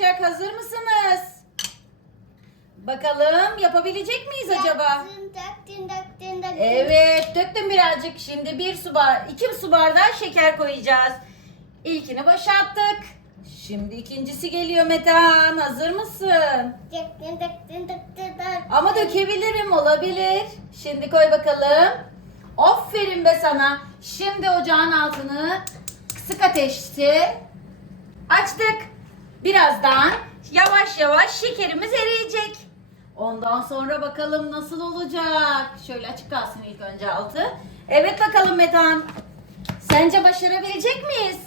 yapacak. Hazır mısınız? Bakalım yapabilecek miyiz acaba? Döktün, döktün, döktün. Evet, döktüm birazcık. Şimdi bir su bar, iki su bardağı şeker koyacağız. İlkini boşalttık. Şimdi ikincisi geliyor Metehan. Hazır mısın? Döktün, döktün, döktün, döktün. Ama dökebilirim, olabilir. Şimdi koy bakalım. Aferin be sana. Şimdi ocağın altını kısık ateşte açtık. Birazdan yavaş yavaş şekerimiz eriyecek. Ondan sonra bakalım nasıl olacak. Şöyle açık kalsın ilk önce altı. Evet bakalım Metan. Sence başarabilecek miyiz?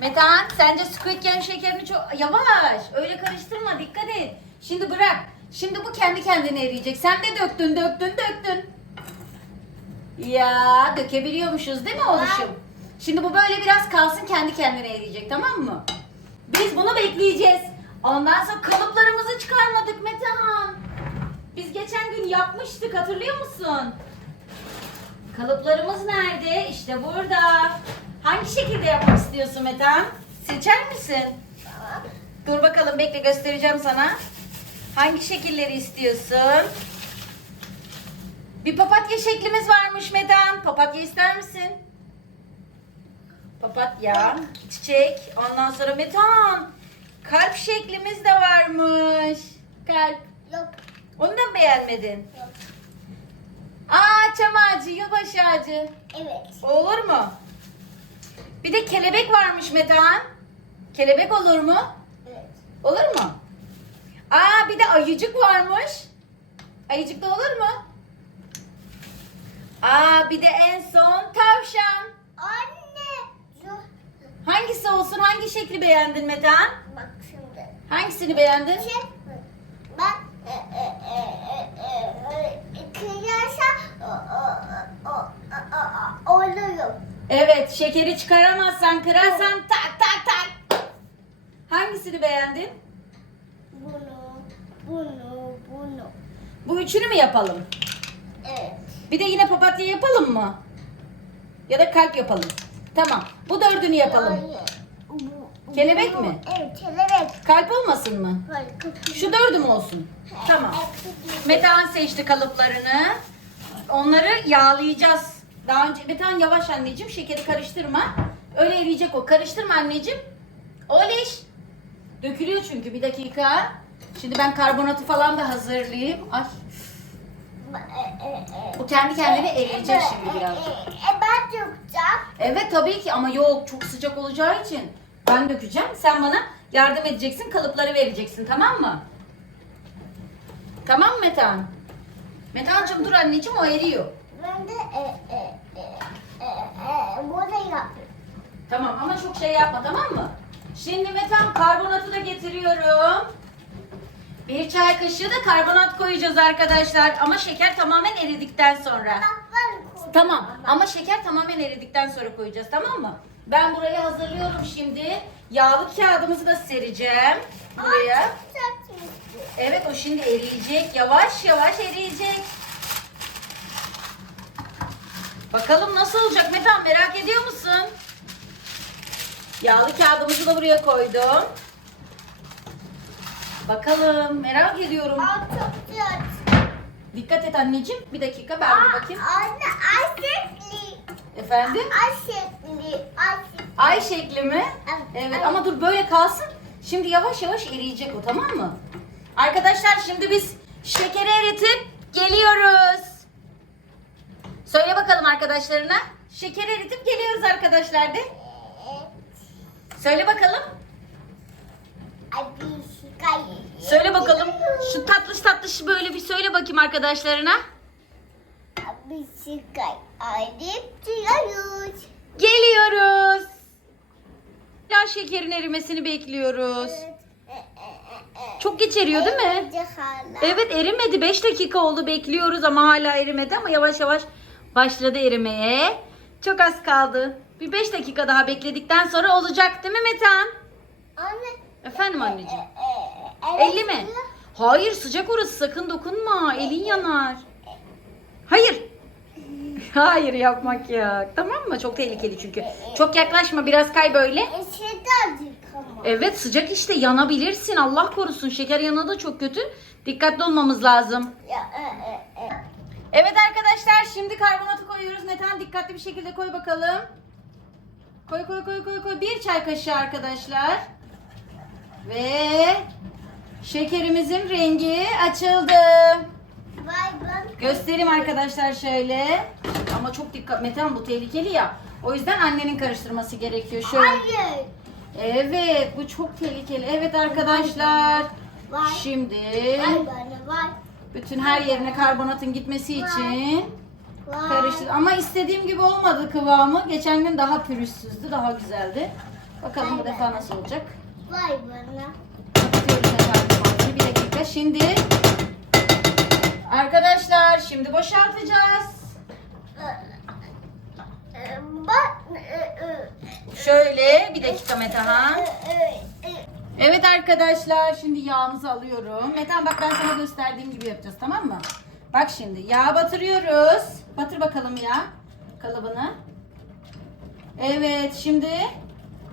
Metan sence Squid Game şekerini çok yavaş öyle karıştırma dikkat et. Şimdi bırak. Şimdi bu kendi kendine eriyecek. Sen de döktün döktün döktün. Ya dökebiliyormuşuz değil mi oluşum? Şimdi bu böyle biraz kalsın kendi kendine eriyecek tamam mı? Biz bunu bekleyeceğiz. Ondan sonra kalıplarımızı çıkarmadık Metehan. Biz geçen gün yapmıştık hatırlıyor musun? Kalıplarımız nerede? İşte burada. Hangi şekilde yapmak istiyorsun Metehan? Seçer misin? Dur bakalım bekle göstereceğim sana. Hangi şekilleri istiyorsun? Bir papatya şeklimiz varmış Medan. Papatya ister misin? Papatya, çiçek, ondan sonra metan. Kalp şeklimiz de varmış. Kalp. Yok, Onu da mı beğenmedin? yok. Aa çam ağacı, yılbaşı ağacı. Evet. Olur mu? Bir de kelebek varmış Metan. Kelebek olur mu? Evet. Olur mu? Aa bir de ayıcık varmış. Ayıcık da olur mu? Aa bir de en son tavşan. Anne. Hangisi olsun? Hangi şekli beğendin Metehan? Bak şimdi. Hangisini beğendin? Şey, bak. E, e, e, e, e, e, kıyarsa o, o, o, o, o, o, oluyor. Evet, şekeri çıkaramazsan, kırarsan tak tak tak. Hangisini beğendin? Bunu, bunu, bunu. Bu üçünü mü yapalım? Evet. Bir de yine papatya yapalım mı? Ya da kalp yapalım. Tamam. Bu dördünü yapalım. Kelebek mi? Evet, kelebek. Kalp olmasın mı? Hayır. Şu dördü mü olsun? Tamam. Metehan seçti kalıplarını. Onları yağlayacağız. Daha önce Metehan yavaş anneciğim şekeri karıştırma. Öyle eriyecek o. Karıştırma anneciğim. Oliş. Dökülüyor çünkü bir dakika. Şimdi ben karbonatı falan da hazırlayayım. Ay. Bu kendi kendine eriyecek şimdi biraz. E, e, ben dökeceğim. Evet tabii ki ama yok çok sıcak olacağı için. Ben dökeceğim. Sen bana yardım edeceksin. Kalıpları vereceksin tamam mı? Tamam mı Metehan? Metehan'cığım dur anneciğim o eriyor. Ben de e, e, e, e, e, burada yapıyorum. Tamam ama çok şey yapma tamam mı? Şimdi Metehan karbonatı da getiriyorum. Bir çay kaşığı da karbonat koyacağız arkadaşlar. Ama şeker tamamen eridikten sonra. Tamam ama şeker tamamen eridikten sonra koyacağız tamam mı? Ben burayı hazırlıyorum şimdi. Yağlı kağıdımızı da sereceğim buraya. Evet o şimdi eriyecek. Yavaş yavaş eriyecek. Bakalım nasıl olacak Metan merak ediyor musun? Yağlı kağıdımızı da buraya koydum. Bakalım merak ediyorum. Aa, çok güzel. Dikkat et anneciğim. Bir dakika ben bir bakayım. Anne ay şekli. Efendim? Ay şekli. Ay şekli. Ay şekli mi? Evet. Evet ama dur böyle kalsın. Şimdi yavaş yavaş eriyecek o tamam mı? Arkadaşlar şimdi biz şekeri eritip geliyoruz. Söyle bakalım arkadaşlarına. Şeker eritip geliyoruz arkadaşlar de. Evet. Söyle bakalım. Ay bir şikayet. Söyle bakalım. Şu tatlış tatlış böyle bir söyle bakayım arkadaşlarına. Bir şikayet. Ay diyoruz. Geliyoruz. Hala şekerin erimesini bekliyoruz. Çok geç eriyor değil mi? Evet erimedi. 5 dakika oldu bekliyoruz ama hala erimedi ama yavaş yavaş başladı erimeye. Çok az kaldı. Bir 5 dakika daha bekledikten sonra olacak değil mi Metehan? Anne. Efendim anneciğim. E, Elli mi? Hayır sıcak orası sakın dokunma. Elin yanar. Hayır. Hayır yapmak ya. Tamam mı? Çok tehlikeli çünkü. Çok yaklaşma biraz kay böyle. Ama. Evet sıcak işte yanabilirsin. Allah korusun. Şeker yanı da çok kötü. Dikkatli olmamız lazım. E, e, e. Evet arkadaşlar şimdi karbonatı koyuyoruz. Netan dikkatli bir şekilde koy bakalım. Koy koy koy koy koy. Bir çay kaşığı arkadaşlar. Ve şekerimizin rengi açıldı. Vay. Göstereyim arkadaşlar şöyle. Ama çok dikkat Metan bu tehlikeli ya. O yüzden annenin karıştırması gerekiyor. Şöyle. Hayır. Evet bu çok tehlikeli. Evet arkadaşlar. Vay. Şimdi Vay bana vay. bütün her yerine karbonatın gitmesi için Vay. karıştır. Ama istediğim gibi olmadı kıvamı. Geçen gün daha pürüzsüzdü, daha güzeldi. Bakalım bu defa nasıl olacak. Vay bana. Şimdi arkadaşlar şimdi boşaltacağız. Şöyle bir dakika Metehan. Evet arkadaşlar şimdi yağımızı alıyorum. Metehan bak ben sana gösterdiğim gibi yapacağız tamam mı? Bak şimdi yağ batırıyoruz. Batır bakalım ya kalıbını. Evet şimdi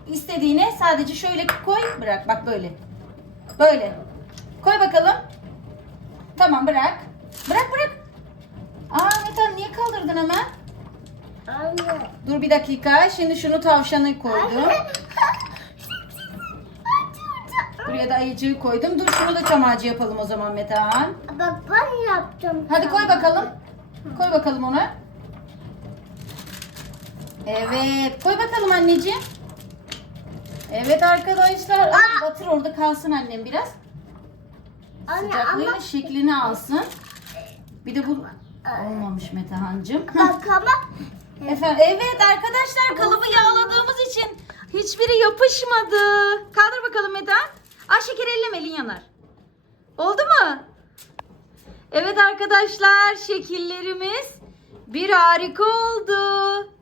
istediğine sadece şöyle koy bırak bak böyle. Böyle. Koy bakalım. Tamam bırak. Bırak bırak. Aa Metehan niye kaldırdın hemen? Anne. Dur bir dakika. Şimdi şunu tavşanı koydum. Buraya da ayıcığı koydum. Dur şunu da çam ağacı yapalım o zaman Metehan. Bak ben yaptım. Hadi koy bakalım. Koy bakalım ona. Evet. Koy bakalım anneciğim. Evet arkadaşlar. Aa! Batır orada kalsın annem biraz. Anne Sıcaklığıyla ama şeklini alsın. Bir de bu olmamış Metehan'cığım. bak ama Efendim, evet arkadaşlar kalıbı yağladığımız için hiçbiri yapışmadı. Kaldır bakalım Metehan. Ay şeker elleme elin yanar. Oldu mu? Evet arkadaşlar şekillerimiz bir harika oldu.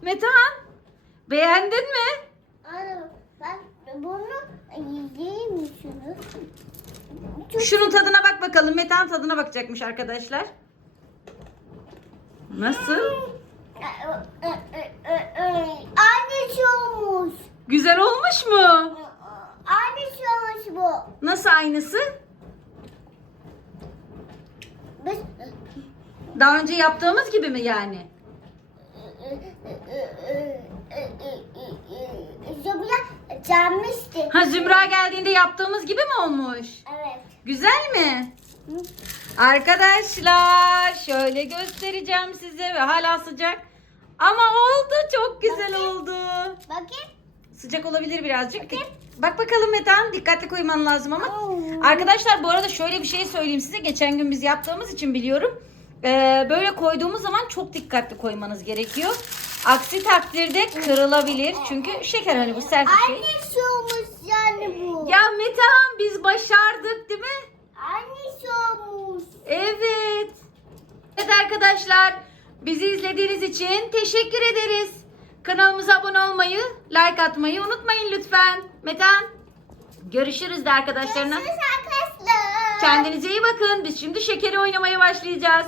Metehan beğendin mi? Anne ben bunu yiyeyim mi şunu? Şunun tadına bak bakalım. Metehan tadına bakacakmış arkadaşlar. Nasıl? Annesi olmuş. Güzel olmuş mu? Annesi olmuş bu. Nasıl aynısı? Daha önce yaptığımız gibi mi yani? Zümra gelmişti. Ha Zümra geldiğinde yaptığımız gibi mi olmuş? Evet. Güzel mi? Arkadaşlar şöyle göstereceğim size ve hala sıcak. Ama oldu çok güzel oldu. Bakayım. Sıcak olabilir birazcık. Bak bakalım Metan dikkatli koyman lazım ama. Oo. Arkadaşlar bu arada şöyle bir şey söyleyeyim size. Geçen gün biz yaptığımız için biliyorum. Ee, böyle koyduğumuz zaman çok dikkatli koymanız gerekiyor. Aksi takdirde kırılabilir. Çünkü şeker hani bu sert bir şey. Annesi olmuş yani bu. Ya Metehan biz başardık değil mi? Annesi olmuş. Evet. Evet arkadaşlar bizi izlediğiniz için teşekkür ederiz. Kanalımıza abone olmayı, like atmayı unutmayın lütfen. Metan görüşürüz de arkadaşlarına. Görüşürüz arkadaşlar. Kendinize iyi bakın. Biz şimdi şekeri oynamaya başlayacağız.